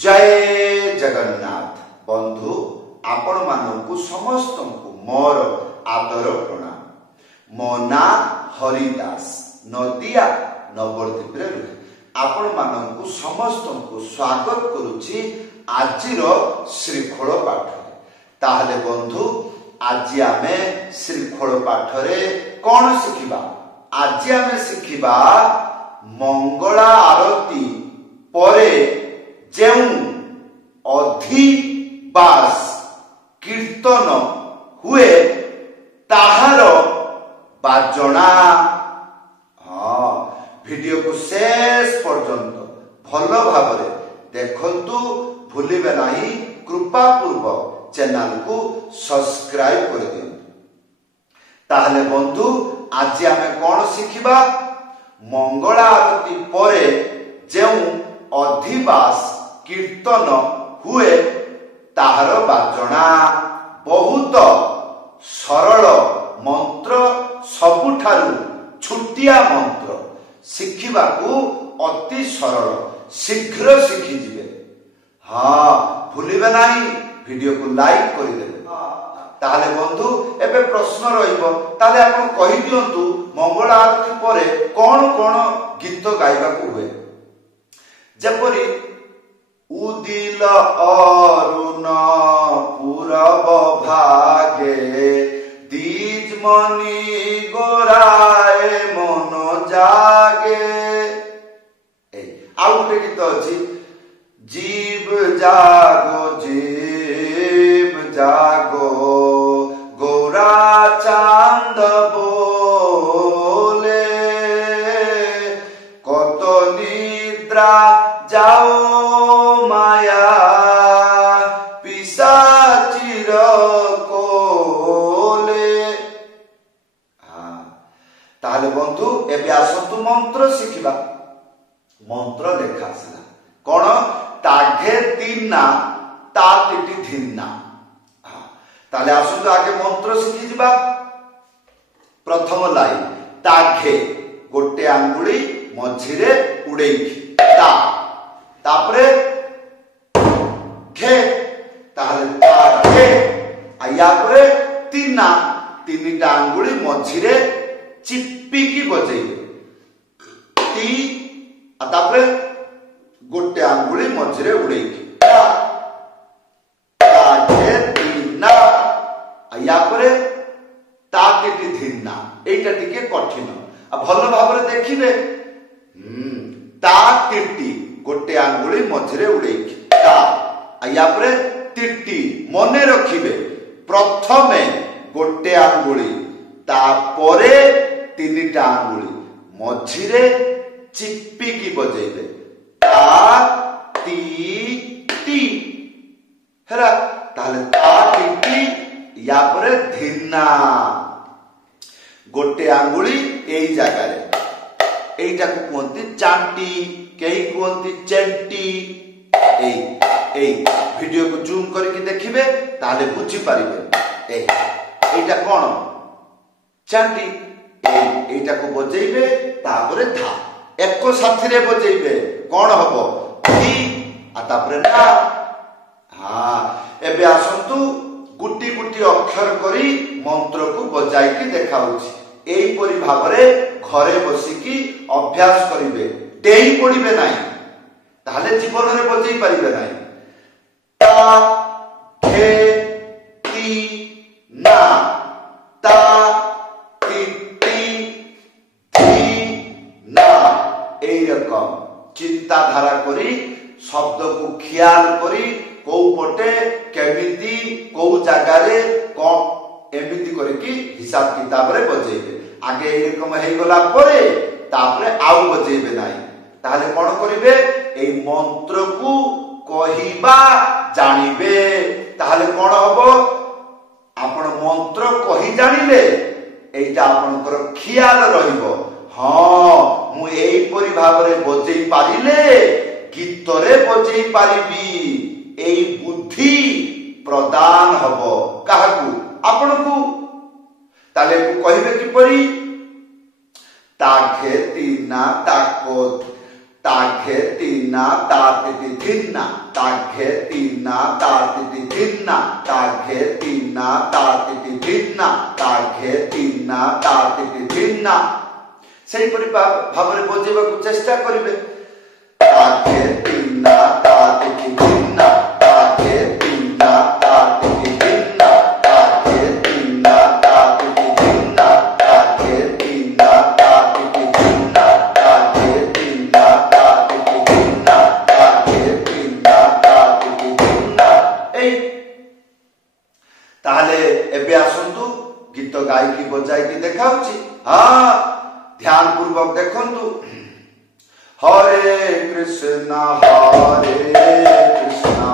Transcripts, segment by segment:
जय जगन्नाथ बंधु आपण मानू समस्त मोर आदर प्रणाम। मो ना हरिदास नदिया नवद्वीप रुहे आपण मानू समस्त स्वागत करुछि आजिर श्रीखोल पाठ। ताहले बंधु आज आमे श्रीखोल पाठ रे कौन शिखिबा? आज आमे शिखिबा मंगला आरती परे जेउ अधिबास कीर्तन हुए ताहार बाजणा। हाँ, वीडियो को शेष पर्यंत भल भाव देखंतु भूलिबे नहीं। कृपा पूर्वक चैनल को सब्सक्राइब कर दियंतु। ताहले बंधु आज आमे कौन शिखिबा? मंगला आरती परे जेउ अधिबास कीर्तन हुए ताहार बाजणा। बहुत सरल मंत्र, सबुठारु छुटिया मंत्र, शिखिबाकू अति सरल, शीघ्र शिखि जिवे। हाँ, भूलिबे नहीं, वीडियो को लाइक कर देबे। ताहले बंधु एबे प्रश्न रहिबो, ताहले आपण कहि दियंतु मंगला आरती परे कोन कोन गीत गाइबाकू हुए। जेपरि उदिल अरुण पूरब भागे दीजमणि गोराए मन जागे। आउ गोटे गीत अछि जीव जागो गोरा चांद बोले कत निद्रा जाओ माया पिशाचिर कोले। ताहले बंधु एबे आसतु मंत्र शिखिबा। मंत्र लेखा आसला कोन? ताघे तीना तातिटी धिन्ना। ताहले आसतु आगे मंत्र शिखि जिबा। प्रथम लाइन ताघे गोटे आंगुली मझिरे उड़ेइकी ता, तापरे घे, ताहले ताघे आया परे तीना तीनिटा आंगुली मझिरे चिप्पिकी बजेइबे ती, तापरे गोटे आंगुली मझिरे उड़ेइकी ता, ताघे तीना आया परे ताकेटी धिन्ना। एटा टिके कठिन, आ भल भाबरे देखिबे। ताकेटी गोटे आंगुली मझिरे उड़ेइकी ता आया परे तिटी, मने रखिबे प्रथमे गोटे आंगुली तापरे तीनिटा आंगुली मझिरे चिप्पिकी बजेइबे ता ती टी हेला। ताहले ता टी टी या परे धिन्ना गोटे आंगुली एई जागारे, एइटा को कहंती चांटी, केही कहंती चेंटी। एई वीडियो को जूम करके देखिबे ताले बुझी पारिबे। एइटा कोन? चांटी। एइटा को बजेइबे तापरे धा, एको साथी रे बजेइबे कोन हबो? धी, आ तापरे ना। हाँ, एबे आसंतु गुटी गुटी अक्षर करी मंत्र को बजाई की देखाउछि। एई परि भाबरे घरे बसिकी अभ्यास करिवे, डेई पड़िबे नाही, ताहले जीवन रे बजै पारिबे नाही। ता घे ती ना ता ती ती धी ना। एई रकम चिंता धारा करी शब्द को ख्याल करी को पटे केमिति को जगारे कोन एमिति करके हिसाब किताब रे बजेइबे। आगे एरकम हे गला परे तापरे आउ बजेइबे नाही। ताहले कोन करिवे? एई मंत्र को कहिबा जानिबे। ताहले कोन हबो? आपण मंत्र कहि जानिले एइटा आपनकर ख्याल रहिबो। हाँ, मु एई परि भाबरे बजेइ पारिले गीत रे बजेइ पारिबी। एई बुद्धि प्रदान हबो काहाकू? आपनकू। ताले को कहिबे कि परि? ताघे तीना ताको ताघे तीना ता तिति धिन्ना ताघे तीना ता तिति धिन्ना ताघे तीना ता तिति धिन्ना ताघे तीना ता तिति धिन्ना सेही परि भाबरे बजेबाकू चेष्टा करिवे ताघे तीना ता तिति धिन्ना ताघे तीना ता तिति धिन्ना ताघे तीना ता तिति धिन्ना ताघे तीना ता तिति धिन्ना ताघे तीना ता तिति धिन्ना ताघे तीना ता तिति धिन्ना ए ताले एबे आसंतु गीत गायकी बजायकी देखाउची हां ध्यान पूर्वक देखंतु हरे कृष्णा हरे कृष्णा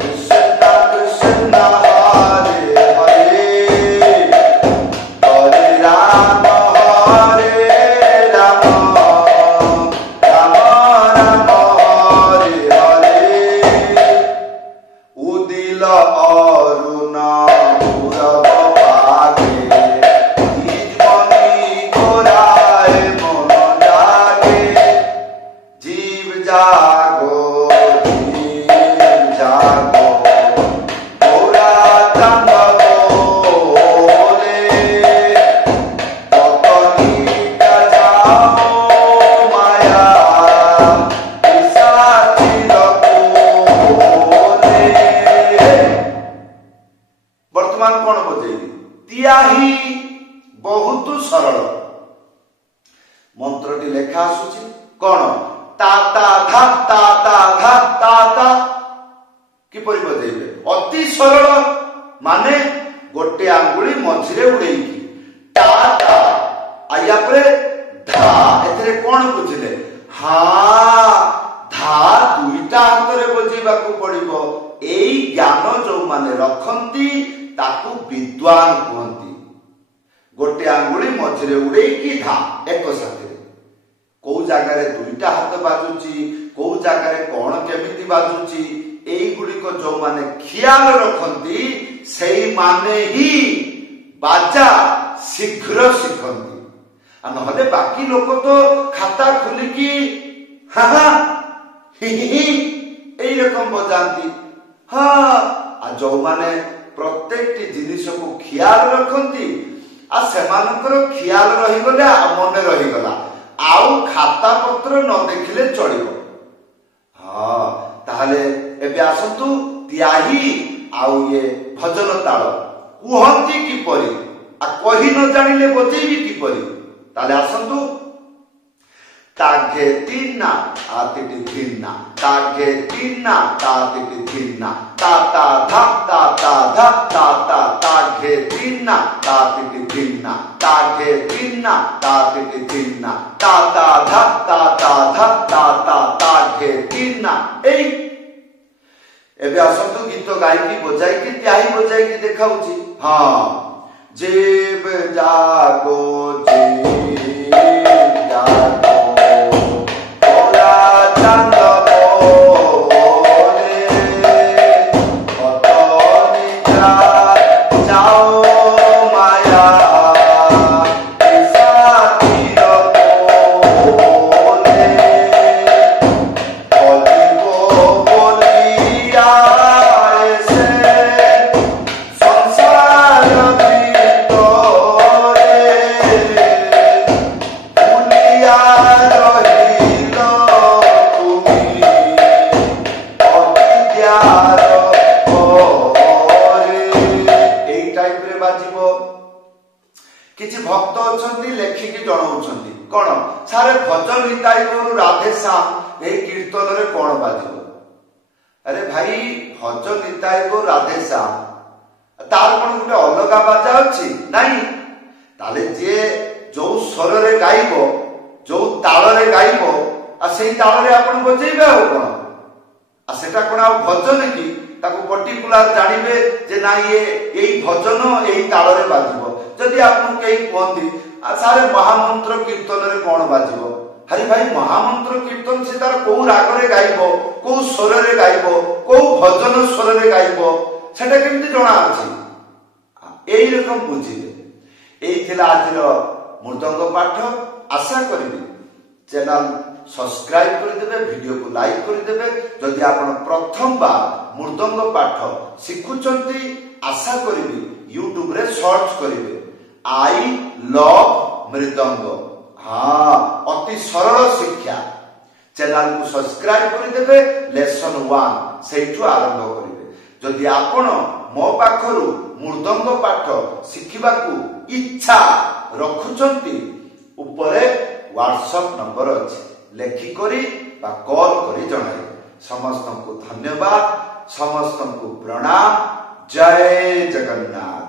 कृष्णा कृष्णा हरे हरे हरे राम राम राम हरे हरे उदिल अरुण पूरब पागे जीवनी गोराए मन जागे जीव जागो गोरा तंग बोले पतनीता जाओ माया पिशाचिर कोले वर्तमान कौन बजेबी तियाही बहुत सरल मंत्रटी लेखा आसुची कौन ता ता धा ता ता धा ता ता किपरि बजेबे अति सरल माने गोटे आंगुली मझिरे उड़ेकी ता ता आया परे धा एथरे कोन बुझिले हां धा दुईटा हातरे बजेबाकू पड़िबो एई ज्ञान जो माने रखंती ताकू विद्वान कहंती गोटे आंगुली मझिरे उड़ेकी धा एक साथे को जगार दुईटा हाथ बाजुची को जगार कौन केमिति बाजुची एई गुडी को जो माने ख्याल रखंती सेई माने ही बाजा शीघ्र शिखंती नहले बाकी लोक तो खाता खुलिकी हा हा हि हि एई रकम बजांती हाँ जो माने प्रत्येक जिनिस को ख्याल रखंती आ सेमानकर ख्याल रही गले आ मन रही गला आउ खाता पत्र न देखिले चलिबो हां ताहले एबे आसंतु त्याही आउ ये भजन ताल कुहंती की परी आ कहि न जानिले बजेबी की परी ताले आसंतु ताघे तीना आतिति धिन्ना ताघे तीना तातिति धिन्ना ता ता धा ता ता धा ता ता ताघे तीना तातिति धिन्ना ताघे तीना तातिति धिन्ना ता ता धा ता ता धा ता ता ताघे तीना एई एबे आसंतु गीत गायकी बजायकी त्याही बजायकी देखाउची हां जीव जागो जीव जागो किछि भक्त अछंती लेखिकी जणाउछंती कोन सारे भजन हिताई गुरु राधे श्याम ए कीर्तन रे कोन बाजिबो अरे भाई भजन हिताई गुरु राधे श्याम तार कोन गुटे अलगा बाजा अछि नाही ताले जे जो स्वर रे गाइबो जो ताल रे गाइबो आ सेही ताल रे आपण बजेइबे आ कोन आ सेटा कोन आ भजन की ताको पर्टिकुलर जानिबे जे ना ये एई भजन एई ताल रे बाजिबो जदि आपन कई कहंती सारे महामंत्र कीर्तन रे कोन बाजिबो हरि भाई महामंत्र कीर्तन से तार को राग रे गाइबो को स्वर रे गाइबो को भजन स्वर रे गाइबो सेटा केमति जणा अछि एई रकम बुझिबे एई थिला आजिर मृदंग पाठ आशा करिबी चैनल सब्सक्राइब करदेवे वीडियो को लाइक करदेवे जदि आपण प्रथम बार मृदंग पाठ शिखुचंती आशा करिवि यूट्यूब रे सर्च करिवे आई लव मृदंग हाँ अति सरल शिक्षा चैनल को सब्सक्राइब करदेवे लेसन 1 सेठु आरंभ करिवे जदि आपण मो पाखरु मृदंग पाठ शिखिबा को इच्छा रखुचंती उपरे व्हाट्सएप नंबर अछि लेखि करी बा कॉल करी जणाइबे समस्त को धन्यवाद समस्त को प्रणाम जय जगन्नाथ।